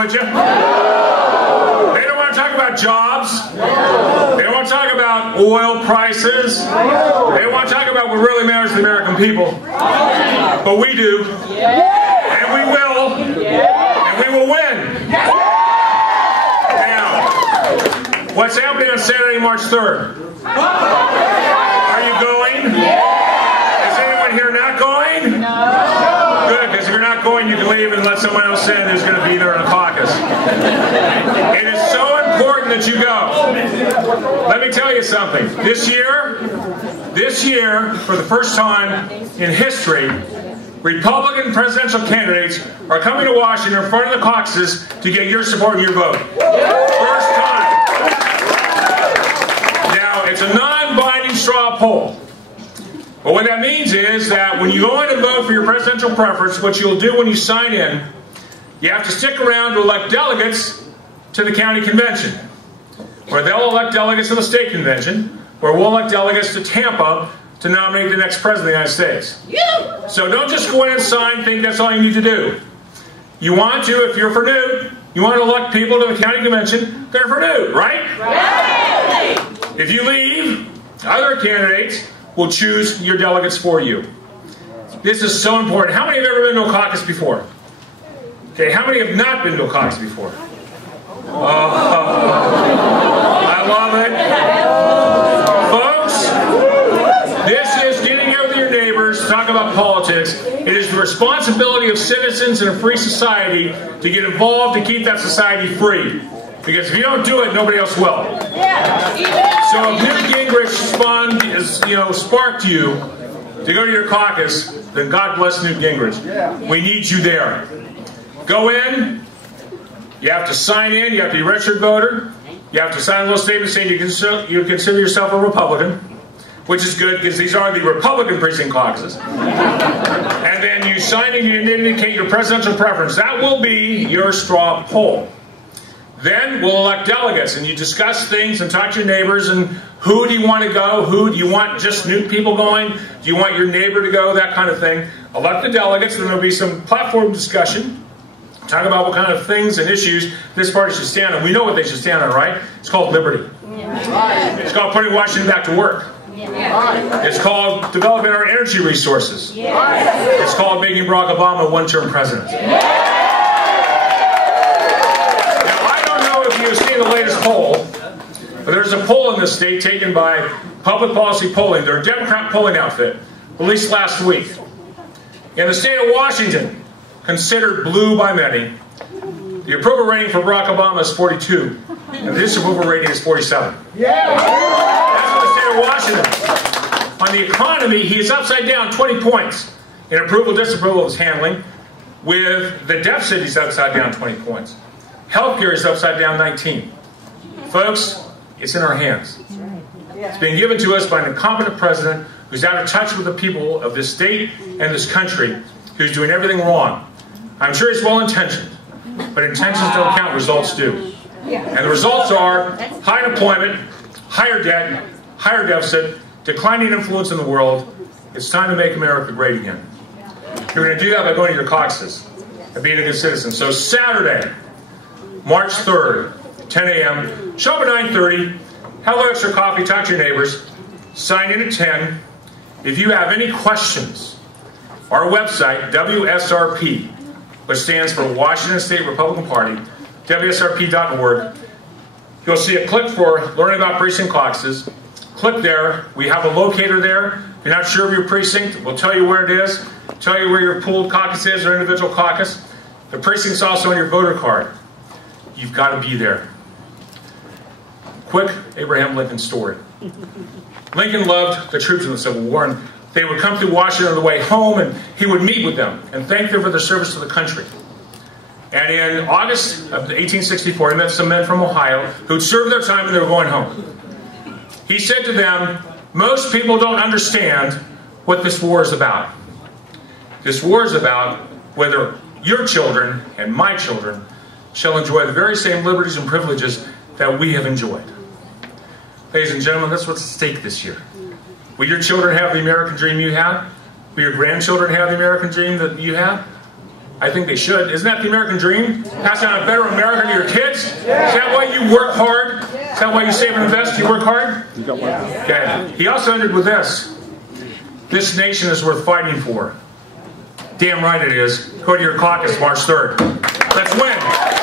would you? They don't want to talk about jobs. They don't want to talk about oil prices. They don't want to talk about what really matters to the American people. But we do. And we will. And we will win. Now, what's happening on Saturday, March 3rd? Are you going? Is anyone here not going? Good, because if you're not going, you can leave and let someone else in who's going to be there in the caucus. It is so important that you go. Let me tell you something. This year, for the first time in history, Republican presidential candidates are coming to Washington in front of the caucuses to get your support and your vote. First time. Now, it's a non-binding straw poll. But what that means is that when you go in and vote for your presidential preference, what you'll do when you sign in, you have to stick around to elect delegates to the county convention, where they'll elect delegates to the state convention, where we'll elect delegates to Tampa to nominate the next president of the United States. So don't just go in and sign, think that's all you need to do. You want to, if you're for Newt, you want to elect people to the county convention, they're for Newt, right? Right. If you leave, other candidates will choose your delegates for you. This is so important. How many have ever been to a caucus before? Okay, how many have not been to a caucus before? I love it. Folks, this is getting out with your neighbors to talk about politics. It is the responsibility of citizens in a free society to get involved to keep that society free. Because if you don't do it, nobody else will. So if Newt Gingrich sparked you to go to your caucus, then God bless Newt Gingrich. We need you there. Go in. You have to sign in. You have to be a registered voter. You have to sign a little statement saying you consider yourself a Republican, which is good because these are the Republican precinct caucuses. And then you sign in and indicate your presidential preference. That will be your straw poll. Then we'll elect delegates, and you discuss things and talk to your neighbors, and who do you want to go? Who do you want just Newt people going? Do you want your neighbor to go? That kind of thing. Elect the delegates, and there'll be some platform discussion. Talk about what kind of things and issues this party should stand on. We know what they should stand on, right? It's called liberty. It's called putting Washington back to work. It's called developing our energy resources. It's called making Barack Obama a one-term president. You've seen the latest poll, but there's a poll in this state taken by Public Policy Polling. They're a Democrat polling outfit, released last week. In the state of Washington, considered blue by many, the approval rating for Barack Obama is 42, and the disapproval rating is 47. That's in the state of Washington. On the economy, he is upside down 20 points in approval, disapproval of his handling. With the deficit, he's upside down 20 points. Healthcare is upside down 19. Folks, it's in our hands. It's being given to us by an incompetent president who's out of touch with the people of this state and this country, who's doing everything wrong. I'm sure he's well-intentioned, but intentions don't count, results do. And the results are high unemployment, higher debt, higher deficit, declining influence in the world. It's time to make America great again. You're going to do that by going to your caucuses and being a good citizen. So Saturday, March 3rd, 10 a.m. Show up at 9:30, have a little extra coffee, talk to your neighbors, sign in at 10. If you have any questions, our website, WSRP, which stands for Washington State Republican Party, WSRP.org, you'll see a click for learning about precinct caucuses. Click there. We have a locator there. If you're not sure of your precinct, we'll tell you where it is, tell you where your pooled caucus is or individual caucus. The precinct's also on your voter card. You've got to be there. Quick Abraham Lincoln story. Lincoln loved the troops in the Civil War, and they would come through Washington on the way home, and he would meet with them and thank them for their service to the country. And in August of 1864, he met some men from Ohio who'd served their time and they were going home. He said to them, most people don't understand what this war is about. This war is about whether your children and my children shall enjoy the very same liberties and privileges that we have enjoyed. Ladies and gentlemen, that's what's at stake this year. Will your children have the American dream you have? Will your grandchildren have the American dream that you have? I think they should. Isn't that the American dream? Pass down a better America to your kids? Is that why you work hard? Is that why you save and invest? You work hard? Okay. He also ended with this. This nation is worth fighting for. Damn right it is. Go to your caucus March 3rd. Let's win.